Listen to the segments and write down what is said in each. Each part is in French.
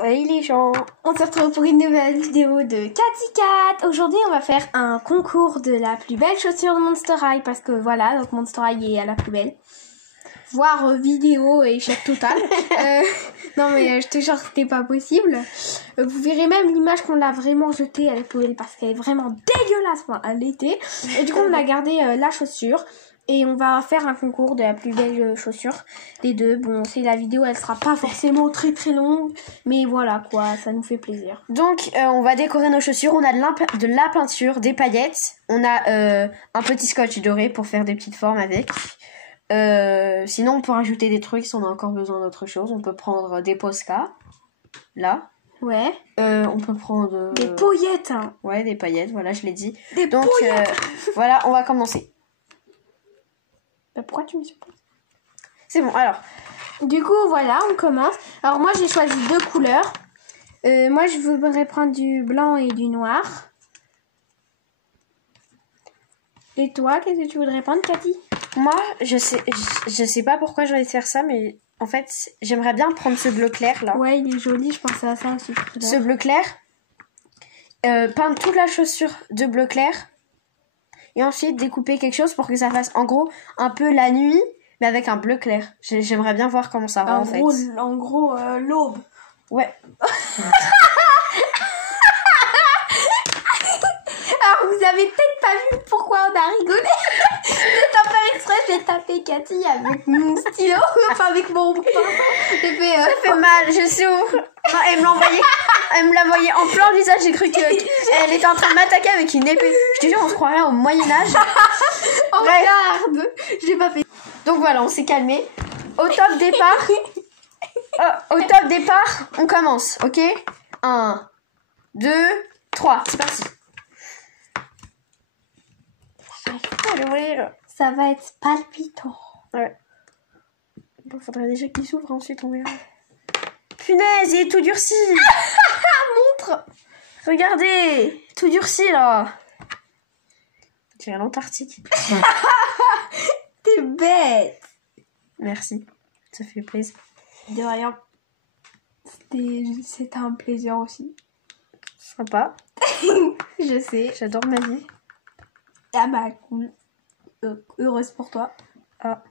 Oui les gens, on se retrouve pour une nouvelle vidéo de Cathy Cat. Aujourd'hui on va faire un concours de la plus belle chaussure de Monster High. Parce que voilà, donc Monster High est à la plus belle. Voire vidéo et échec total. Non mais je te jure c'était pas possible. Vous verrez même l'image qu'on l'a vraiment jetée à la poubelle. Parce qu'elle est vraiment dégueulasse. Enfin, elle l'était. Et du coup on a gardé la chaussure. Et on va faire un concours de la plus belle chaussure des deux. Bon, c'est la vidéo, elle sera pas forcément très très longue. Mais voilà quoi, ça nous fait plaisir. donc on va décorer nos chaussures. On a de la peinture, des paillettes. On a un petit scotch doré pour faire des petites formes avec. Sinon on peut rajouter des trucs si on a encore besoin d'autre chose. On peut prendre des Posca. Là. Ouais. On peut prendre... Des paillettes hein. Ouais, des paillettes, voilà, je l'ai dit. Donc voilà, on va commencer. Pourquoi tu me surprends? C'est bon, alors. Du coup, voilà, on commence. Alors moi, j'ai choisi deux couleurs. Moi, je voudrais prendre du blanc et du noir. Et toi, qu'est-ce que tu voudrais prendre, Cathy? Moi, je sais pas pourquoi j'ai envie de faire ça, mais en fait, j'aimerais bien prendre ce bleu clair, là. Ouais, il est joli, je pensais à ça aussi. Ce bleu clair. Peindre toute la chaussure de bleu clair. Et ensuite découper quelque chose pour que ça fasse en gros un peu la nuit, mais avec un bleu clair. J'aimerais bien voir comment ça rend en fait. En gros, l'aube. Ouais. Alors vous avez peut-être pas vu pourquoi on a rigolé. J'ai pas fait exprès, j'ai tapé Cathy avec mon stylo, enfin avec mon pinceau. J'ai fait. Ça fait mal, je souffre. Non, elle me l'a envoyé en plein visage. J'ai cru qu'elle était en train de m'attaquer avec une épée. Je te jure, on se croirait au Moyen-Âge. Oh, regarde, j'ai pas fait. Donc voilà, on s'est calmé. Au top départ, on commence, ok? 1, 2, 3, c'est parti. Ça va être palpitant. Ouais. Bon, faudrait déjà qu'il s'ouvre, ensuite on verra. Punaise, il est tout durci. Montre. Regardez, tout durci là. J'ai l'Antarctique. T'es bête. Merci, ça fait plaisir. De rien. C'était un plaisir aussi. Sympa. Je sais. J'adore ma vie. Ah bah cool. Heureuse pour toi. Ah,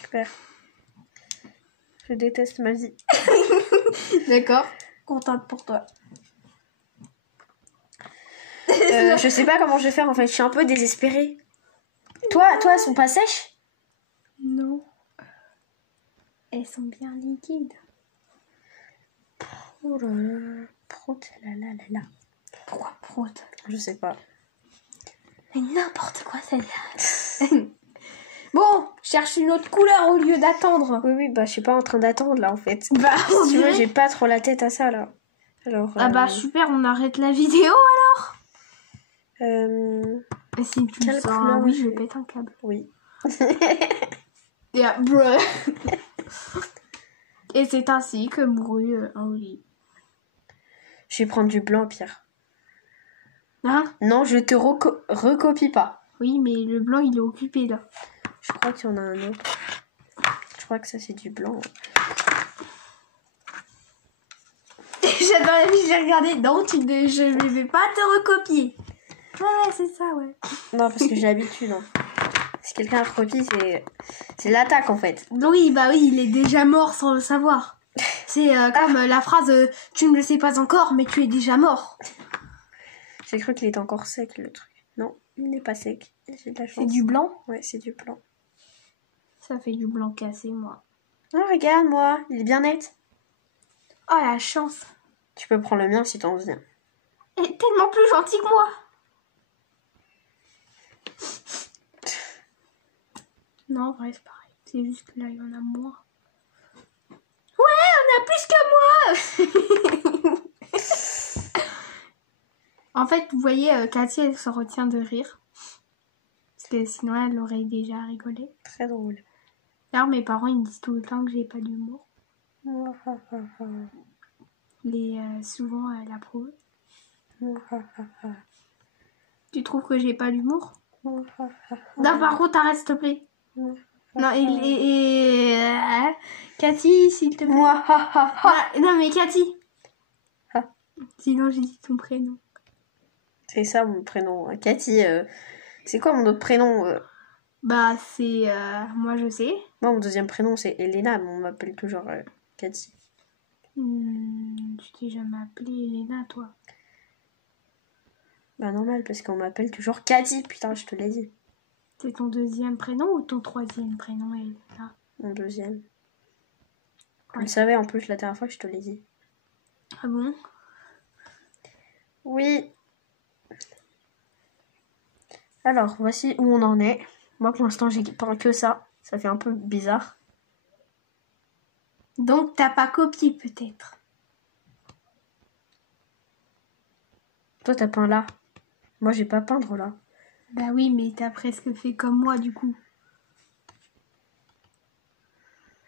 super. Je déteste ma vie. D'accord. Contente pour toi. Je sais pas comment je vais faire en fait. Je suis un peu désespérée. Toi, elles sont pas sèches? Non. Elles sont bien liquides. Oh là là. Prout, là. Pourquoi prout? Je sais pas. Mais n'importe quoi celle-là. Bon, cherche une autre couleur au lieu d'attendre. Oui, bah je suis pas en train d'attendre là en fait. Bah, si tu veux, j'ai pas trop la tête à ça là. Alors. Ah bah super, on arrête la vidéo alors. Si tu quelle sens, couleur oui, je pète un câble. Oui. Yeah, bruh. Et c'est ainsi que mourut Henri. Je vais prendre du blanc, Pierre. Hein? Non, je te recopie pas. Oui, mais le blanc il est occupé là. Je crois qu'il y en a un autre. Je crois que ça c'est du blanc. J'adore la vie, j'ai regardé. Non, je ne vais pas te recopier. Ouais, c'est ça, ouais. Non, parce que j'ai l'habitude. Hein. Si quelqu'un recopie, c'est l'attaque en fait. Oui, bah oui, il est déjà mort sans le savoir. C'est comme la phrase tu ne le sais pas encore, mais tu es déjà mort. J'ai cru qu'il était encore sec le truc. Non, il n'est pas sec. J'ai de la chance. C'est du blanc? Ouais, c'est du blanc. Ça fait du blanc cassé, moi. Oh, regarde, moi, il est bien net. Oh, la chance. Tu peux prendre le mien si t'en veux. Elle est tellement plus gentille que moi. Non, en vrai, c'est pareil. C'est juste que là, il y en a moins. Ouais, on a plus que moi. En fait, vous voyez, Cathy, elle se retient de rire. Parce que sinon, elle aurait déjà rigolé. Très drôle. Alors, mes parents, ils me disent tout le temps que j'ai pas d'humour. Mais souvent, elle approuve. Tu trouves que j'ai pas d'humour? Non, par contre, arrête, s'il te plaît. Non, Cathy, s'il te plaît. Moi, ha ha ha. Ah, non, mais Cathy. Ah. Sinon, j'ai dit ton prénom. C'est ça mon prénom. Cathy, c'est quoi mon autre prénom Bah, c'est... moi, je sais. Moi, mon deuxième prénom, c'est Elena, mais on m'appelle toujours Cathy. Tu t'es jamais appelée Elena, toi. Bah normal, parce qu'on m'appelle toujours Cathy, putain, je te l'ai dit. C'est ton deuxième prénom ou ton troisième prénom, Elena? Mon deuxième. Tu Ouais. le savais en plus la dernière fois que je te l'ai dit. Ah bon? Oui. Alors, voici où on en est. Moi, pour l'instant, j'ai pas que ça. Ça fait un peu bizarre. Donc, t'as pas copié, peut-être? Toi, t'as peint là. Moi, j'ai pas peindre là. Bah oui, mais t'as presque fait comme moi, du coup.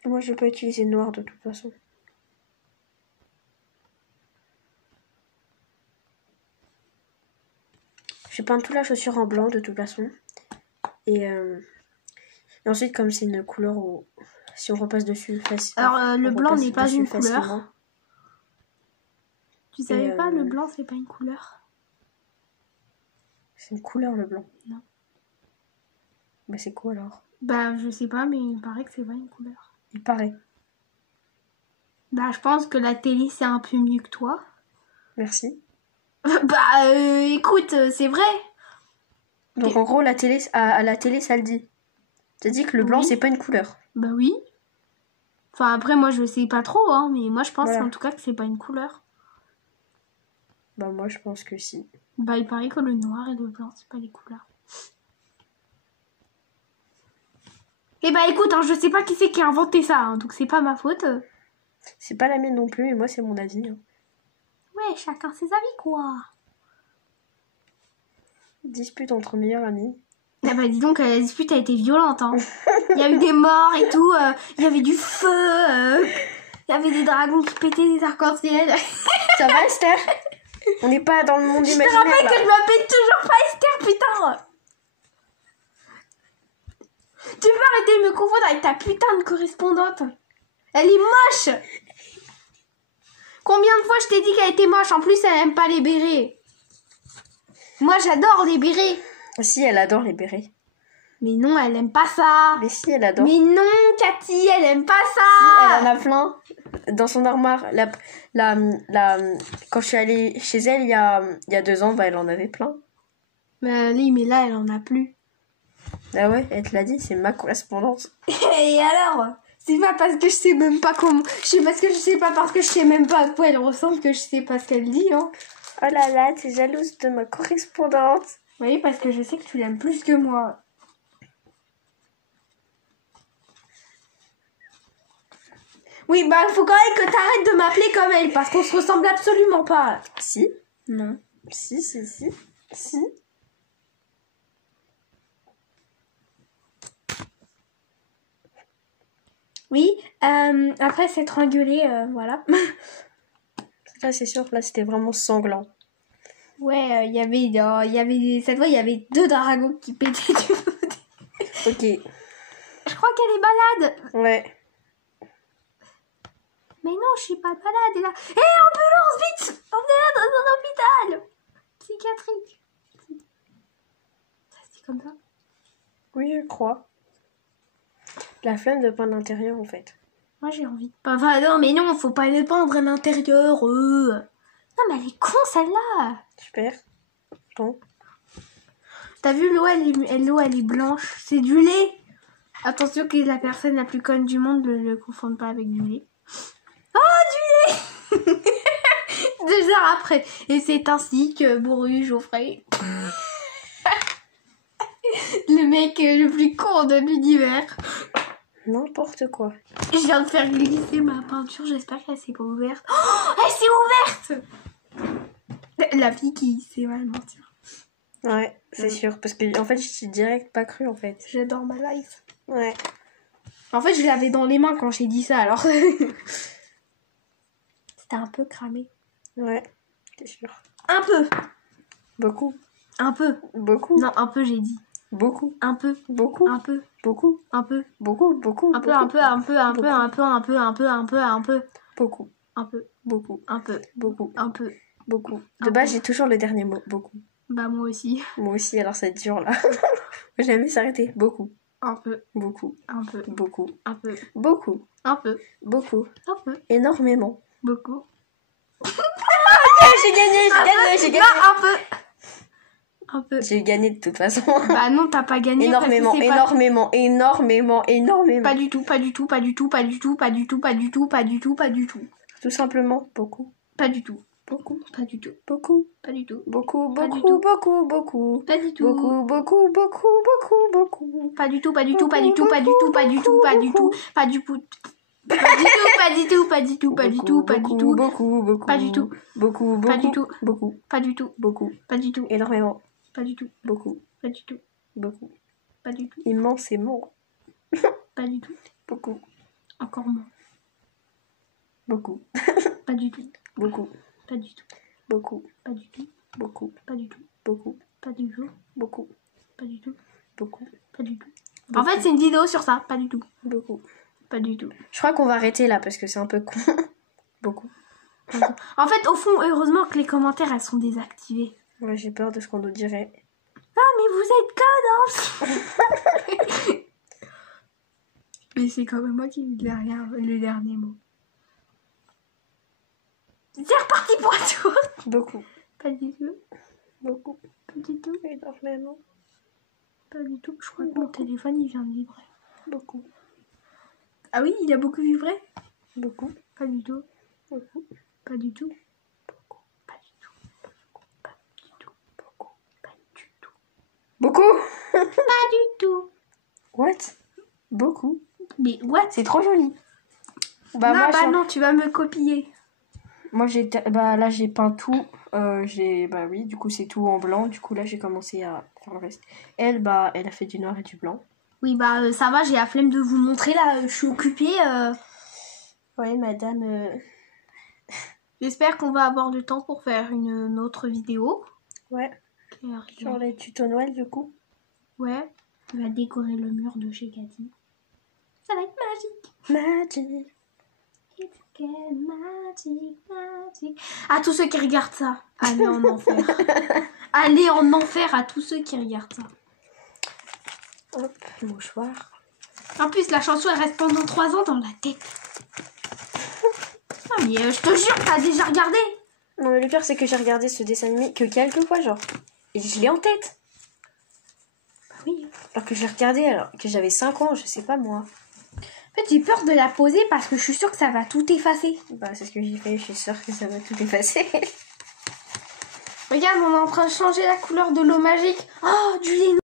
Moi, je vais pas utiliser le noir de toute façon. J'ai peint toute la chaussure en blanc de toute façon. Et ensuite, comme c'est une couleur où si on repasse dessus facile. Alors, le on blanc repasse n'est pas dessus une couleur. facilement. Tu savais Et, pas, le blanc, c'est pas une couleur. C'est une couleur le blanc. Non. Bah c'est quoi alors? Bah, je sais pas, mais il paraît que c'est pas une couleur. Il paraît. Bah, je pense que la télé, c'est un peu mieux que toi. Merci. Bah, écoute, c'est vrai. Donc en gros, la télé, à la télé, ça le dit. Ça dit que le blanc, Oui. c'est pas une couleur. Bah oui. Enfin, après, moi, je sais pas trop, hein, mais moi, je pense Voilà. en tout cas que c'est pas une couleur. Bah moi, je pense que si. Bah, il paraît que le noir et le blanc, c'est pas des couleurs. Eh bah, écoute, hein, je sais pas qui c'est qui a inventé ça, hein, donc c'est pas ma faute. C'est pas la mienne non plus, et moi, c'est mon avis. Hein. Ouais, chacun ses avis, quoi. Dispute entre meilleurs amis. Ah bah, dis donc, la dispute a été violente, hein. Il y a eu des morts et tout, il y avait du feu, il y avait des dragons qui pétaient des arcs-en-ciel. Ça va, Esther? On n'est pas dans le monde Je te imaginaire. rappelle là. que je m'appelle toujours pas Esther, putain. Tu peux arrêter de me confondre avec ta putain de correspondante. Elle est moche. Combien de fois je t'ai dit qu'elle était moche? En plus, elle aime pas les bérets. Moi, j'adore les bérets. Si, elle adore les bérets. Mais non, elle aime pas ça. Mais si, elle adore. Mais non, Cathy, elle aime pas Si, ça. elle en a plein. Dans son armoire. Quand je suis allée chez elle il y a 2 ans, bah, elle en avait plein. Bah oui, mais là, elle en a plus. Ah ouais, elle te l'a dit, c'est ma correspondance. Et alors? C'est pas parce que je sais même pas comment... C'est parce que je sais pas parce que je sais même pas à quoi elle ressemble que je sais pas ce qu'elle dit, hein. Oh là là, t'es jalouse de ma correspondante. Oui, parce que je sais que tu l'aimes plus que moi. Oui, bah, faut quand même que t'arrêtes de m'appeler comme elle, parce qu'on se ressemble absolument pas. Si, Non. si. Oui, après s'être engueulé, voilà. Là, c'est sûr, là, c'était vraiment sanglant. Ouais, il y avait cette fois, il y avait 2 dragons qui pétaient du côté. Ok, Je crois qu'elle est malade. ouais. Mais non, je suis pas malade. Et là, hé, ambulance, vite! On est là dans un hôpital psychiatrique. Ça se dit comme ça? Oui, je crois. La flemme de peindre l'intérieur, en fait. Moi, j'ai envie de pas. Enfin, non, mais non, faut pas le peindre à l'intérieur. Non, mais elle est con, celle-là. Super. Bon. T'as vu, l'eau, elle est blanche. C'est du lait. Attention que la personne la plus conne du monde ne le confonde pas avec du lait. Oh, du lait. 2 heures après. Et c'est ainsi que Bourru Geoffrey, le mec le plus con de l'univers. N'importe quoi. Je viens de faire glisser ma peinture, j'espère qu'elle s'est pas ouverte. Oh, elle s'est ouverte. La fille qui sait mal mentir. Ouais, c'est sûr. Parce que, en fait, je t'ai direct pas cru, en fait. J'adore ma life. Ouais. En fait, je l'avais dans les mains quand j'ai dit ça, alors. C'était un peu cramé. Ouais, c'est sûr. Un peu. Beaucoup. Un peu. Beaucoup. Non, un peu, j'ai dit. Beaucoup. Un peu. Beaucoup. Un peu. Beaucoup. Un peu. Beaucoup. Beaucoup. Un peu, un peu, un peu, un peu, un peu, un peu, un peu, un peu, un peu. Beaucoup. Un peu. Beaucoup. Un peu. Beaucoup. Un peu. Beaucoup. Un De base, peu. j'ai toujours le dernier mot. Beaucoup. Bah moi aussi. Moi aussi, alors ça va être dur là. Jamais s'arrêter. Beaucoup. Un peu. Beaucoup. Un peu. Beaucoup. Un peu. Beaucoup. Un peu. Beaucoup. Un peu. Énormément. Beaucoup. J'ai gagné, j'ai gagné. Non, un peu. Un peu. J'ai gagné de toute façon. Bah non, t'as pas gagné. Énormément, parce que c'est énormément, énormément, énormément. Pas du tout, pas du tout, pas du tout, pas du tout, pas du tout, pas du tout, pas du tout, pas du tout. Tout simplement, beaucoup. Pas du tout. Beaucoup. Pas du tout. Beaucoup. Pas du tout. Beaucoup, Pas du beaucoup, tout. beaucoup, beaucoup. Pas du tout. Beaucoup, beaucoup, beaucoup, beaucoup, beaucoup. Pas du tout, pas du tout, pas du tout, pas du tout, pas du tout, pas du tout, pas du tout. Pas du tout, pas du tout, pas du tout, pas du tout, pas du tout. Beaucoup, beaucoup. Pas du tout. Beaucoup, beaucoup. Pas du tout. Beaucoup, Pas du tout. beaucoup. Pas du tout. Énormément. Pas du tout. Beaucoup, Pas du tout. beaucoup. Pas du tout. Immensément. Pas du tout. Beaucoup, Encore moins. beaucoup. Pas du tout. Beaucoup, Pas du tout. beaucoup, Pas du tout. beaucoup, Pas du tout. beaucoup, Pas du tout. beaucoup, Pas du tout. beaucoup, Pas du tout. En fait, c'est une vidéo sur ça. Pas du tout. beaucoup. Pas du tout. Je crois qu'on va arrêter là parce que c'est un peu con. Beaucoup. En fait, au fond, heureusement que les commentaires, elles sont désactivées. Ouais, j'ai peur de ce qu'on nous dirait. Ah, mais vous êtes connes. Mais c'est quand même moi qui ai le dernier mot. C'est reparti pour un tour. Beaucoup. Pas du tout. Beaucoup. Pas du tout. Énormément. Pas du tout. Je crois que mon téléphone, il vient de vibrer. Beaucoup. Ah oui, il a beaucoup vibré. Beaucoup. Pas du tout. Beaucoup. Pas du tout. Beaucoup. Pas du tout. Pas du tout. Beaucoup. Pas du tout. Beaucoup. Pas du tout. What? Beaucoup. Mais what? C'est trop joli. Non, moi, non, tu vas me copier. moi là j'ai peint tout. Oui, du coup c'est tout en blanc. Du coup là j'ai commencé à faire le reste. Elle a fait du noir et du blanc. Oui, ça va, j'ai la flemme de vous montrer là, je suis occupée. Ouais, madame. J'espère qu'on va avoir du temps pour faire une autre vidéo. Ouais. Sur les tutos Noël du coup. Ouais. On va décorer le mur de chez Cathy. Ça va être magique. Magic. Magique. À tous ceux qui regardent ça, allez en enfer. Allez en enfer à tous ceux qui regardent ça. Hop, mouchoir. En plus, la chanson elle reste pendant 3 ans dans la tête. Ah mais je te jure, t'as déjà regardé? Non mais le pire c'est que j'ai regardé ce dessin animé que quelques fois genre. Et je l'ai en tête. Bah oui. Alors que je l'ai regardé alors que j'avais 5 ans, je sais pas moi. En fait, j'ai peur de la poser parce que je suis sûre que ça va tout effacer. Bah c'est ce que j'ai fait, je suis sûre que ça va tout effacer. Regarde, on est en train de changer la couleur de l'eau magique. Oh, du lait